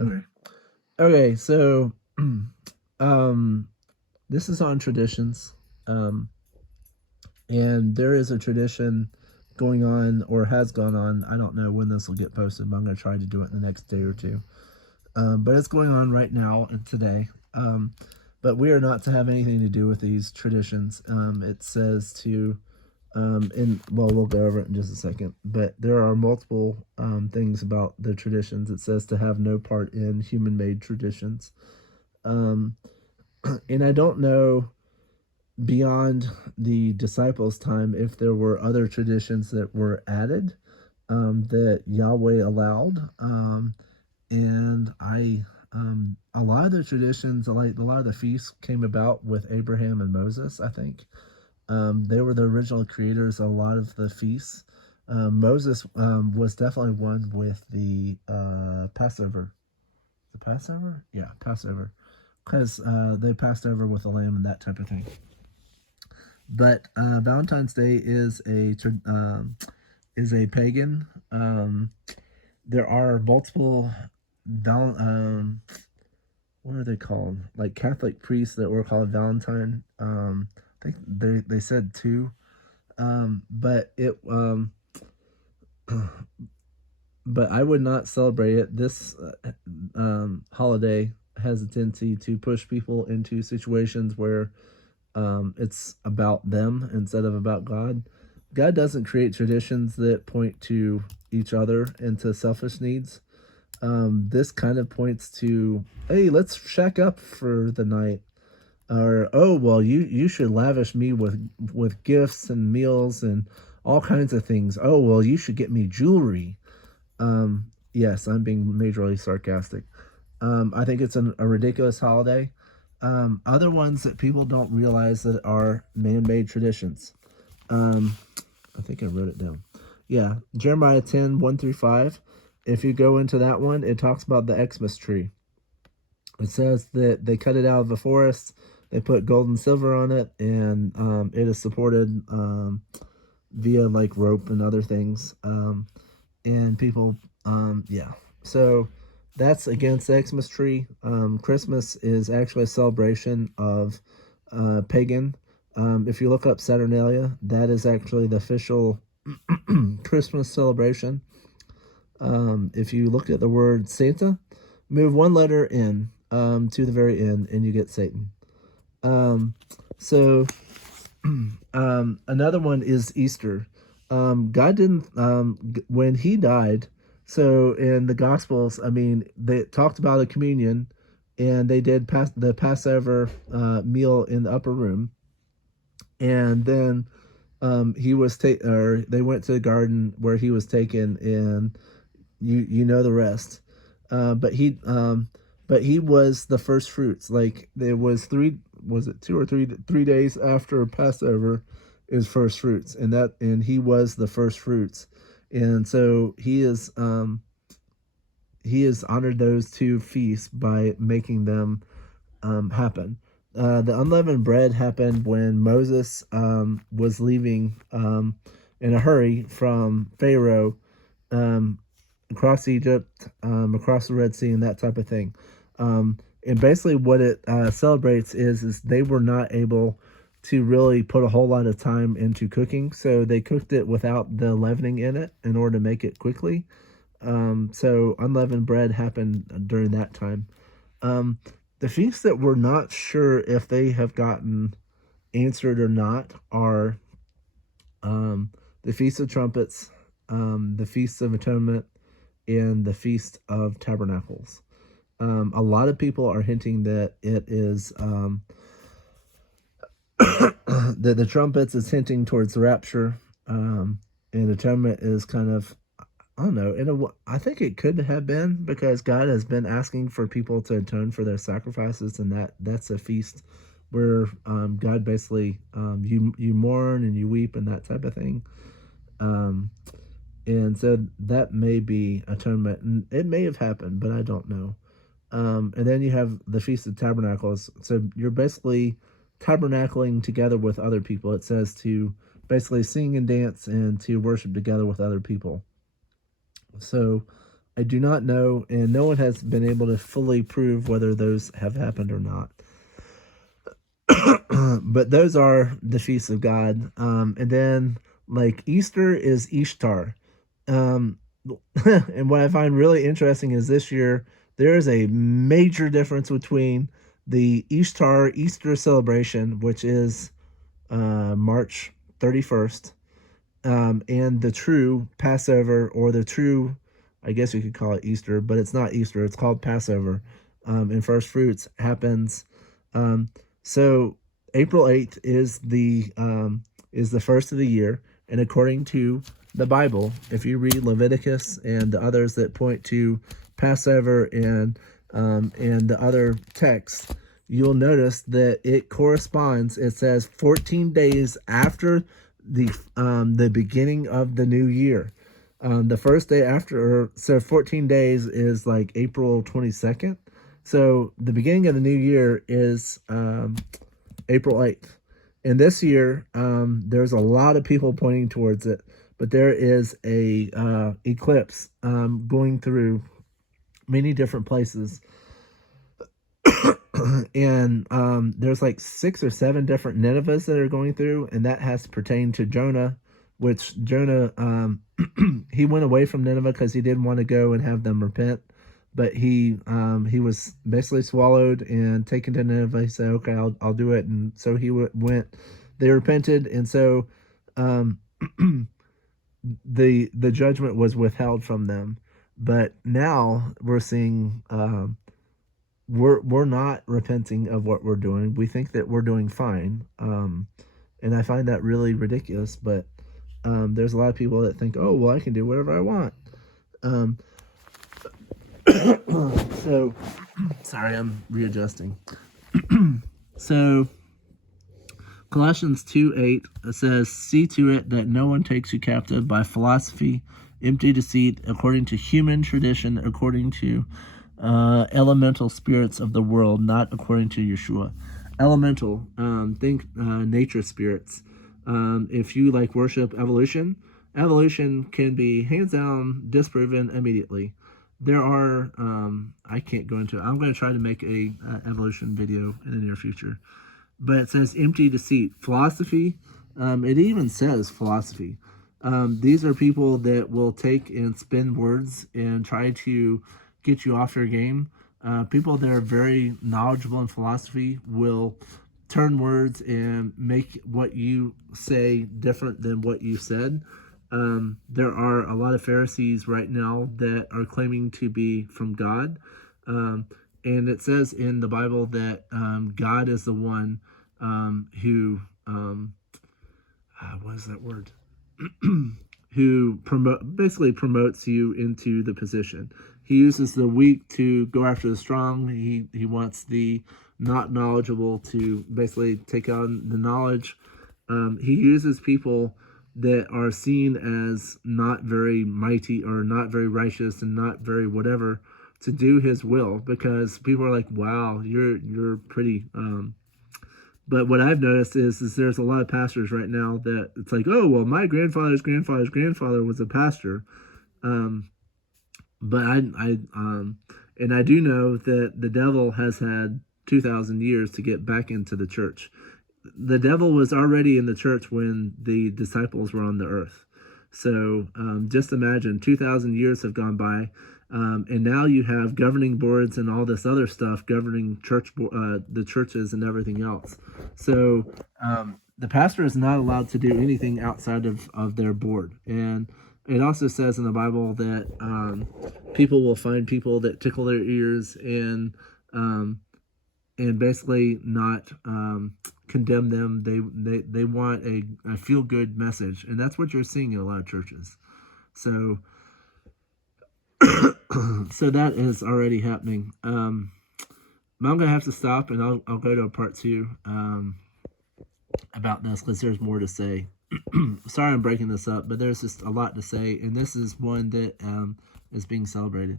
Okay. Okay. So, um, this is on traditions, um, and there is a tradition going on or has gone on. I don't know when this will get posted, but I'm going to try to do it in the next day or two. But it's going on right now and today. But we are not to have anything to do with these traditions. It says to and well, we'll go over it in just a second. But there are multiple things about the traditions. It says to have no part in human-made traditions. Um, and I don't know beyond the disciples' time if there were other traditions that were added that Yahweh allowed. And a lot of the traditions, like a lot of the feasts, came about with Abraham and Moses. I think they were the original creators of a lot of the feasts. Moses was definitely one with the Passover. The Passover? Yeah, Passover. Because they passed over with the lamb and that type of thing. But Valentine's Day is a pagan. There are multiple what are they called? Like Catholic priests that were called Valentine. I think they said two. But it but I would not celebrate it. This holiday has a tendency to push people into situations where it's about them instead of about God. God doesn't create traditions that point to each other and to selfish needs. This kind of points to, hey, let's shack up for the night, or oh well, you should lavish me with gifts and meals and all kinds of things. Oh well, you should get me jewelry. Yes, I'm being majorly sarcastic. I think it's a ridiculous holiday. Other ones that people don't realize that are man-made traditions. Um, I think I wrote it down. Yeah, Jeremiah 10:1 through 5. If you go into that one, it talks about the Xmas tree. It says that they cut it out of the forest, they put gold and silver on it, and it is supported via like rope and other things. And people, yeah. So that's against the Xmas tree. Christmas is actually a celebration of pagan. If you look up Saturnalia, that is actually the official Christmas celebration. If you look at the word Santa, move one letter in to the very end, and you get Satan. Um, so another one is Easter. God didn't when He died. So in the Gospels, I mean, they talked about a communion, and they did pass the Passover meal in the upper room, and then he was or they went to the garden where he was taken, and you know the rest. But he was the first fruits. Like there was was it 2 or 3 days after Passover is first fruits, and he was the first fruits, and so he has honored those two feasts by making them happen. The unleavened bread happened when Moses was leaving in a hurry from Pharaoh, um, across Egypt, across the Red Sea, and that type of thing. And basically, what it celebrates is they were not able to really put a whole lot of time into cooking, so they cooked it without the leavening in it in order to make it quickly. So unleavened bread happened during that time. Um, the feasts that we're not sure if they have gotten answered or not are the Feast of Trumpets, the Feast of Atonement, and the Feast of Tabernacles. A lot of people are hinting that it is that the trumpets is hinting towards the rapture, and atonement is kind of, I don't know. I think it could have been because God has been asking for people to atone for their sacrifices, and that's a feast where God basically you mourn and you weep and that type of thing. Um, and so that may be atonement, and it may have happened, but I don't know. And then you have the Feast of Tabernacles. So you're basically tabernacling together with other people. It says to basically sing and dance and to worship together with other people. So I do not know, and no one has been able to fully prove whether those have happened or not. But those are the feasts of God. And then like Easter is Ishtar. Um, and what I find really interesting is this year there is a major difference between the Ishtar Easter celebration, which is March 31st, and the true Passover, or the true, I guess you could call it Easter, but it's not Easter. It's called Passover. And first fruits happens. Um, so April 8th is the first of the year, and according to the Bible, if you read Leviticus and the others that point to Passover and the other texts, you'll notice that it corresponds. It says 14 days after the beginning of the new year. The first day after, so 14 days is like April 22nd. So the beginning of the new year is April 8th. And this year, there's a lot of people pointing towards it, but there is a eclipse going through many different places. And there's like 6 or 7 different Ninevehs that are going through, and that has pertained to Jonah, which Jonah, he went away from Nineveh because he didn't want to go and have them repent, but he was basically swallowed and taken to Nineveh. He said, "Okay, I'll do it," and so he went. They repented, and so um, the judgment was withheld from them. But now we're seeing. We're not repenting of what we're doing. We think that we're doing fine, and I find that really ridiculous. But there's a lot of people that think, "Oh, well, I can do whatever I want." Um, so, sorry, I'm readjusting. So, Colossians 2:8 says, "See to it that no one takes you captive by philosophy, empty deceit, according to human tradition, according to elemental spirits of the world, not according to Yeshua." Elemental, think nature spirits. If you like worship evolution, evolution can be hands down disproven immediately. There are, I can't go into it. I'm going to try to make a evolution video in the near future. But it says empty deceit. Philosophy, it even says philosophy. These are people that will take and spin words and try to get you off your game. People that are very knowledgeable in philosophy will turn words and make what you say different than what you said. There are a lot of Pharisees right now that are claiming to be from God. And it says in the Bible that God is the one who, what is that word? Who basically promotes you into the position. He uses the weak to go after the strong. He wants the not knowledgeable to basically take on the knowledge. He uses people that are seen as not very mighty or not very righteous and not very whatever to do his will, because people are like, wow, you're pretty but what I've noticed is there's a lot of pastors right now that it's like, oh, well, my grandfather's grandfather's grandfather was a pastor. But and I do know that the devil has had 2,000 years to get back into the church. The devil was already in the church when the disciples were on the earth. So just imagine 2,000 years have gone by. And now you have governing boards and all this other stuff governing the churches and everything else. So the pastor is not allowed to do anything outside of their board. And it also says in the Bible that people will find people that tickle their ears and basically not condemn them. They want a feel good message, and that's what you're seeing in a lot of churches. So. So that is already happening. I'm gonna have to stop, and I'll go to a part 2 about this because there's more to say. Sorry I'm breaking this up, but there's just a lot to say, and this is one that is being celebrated.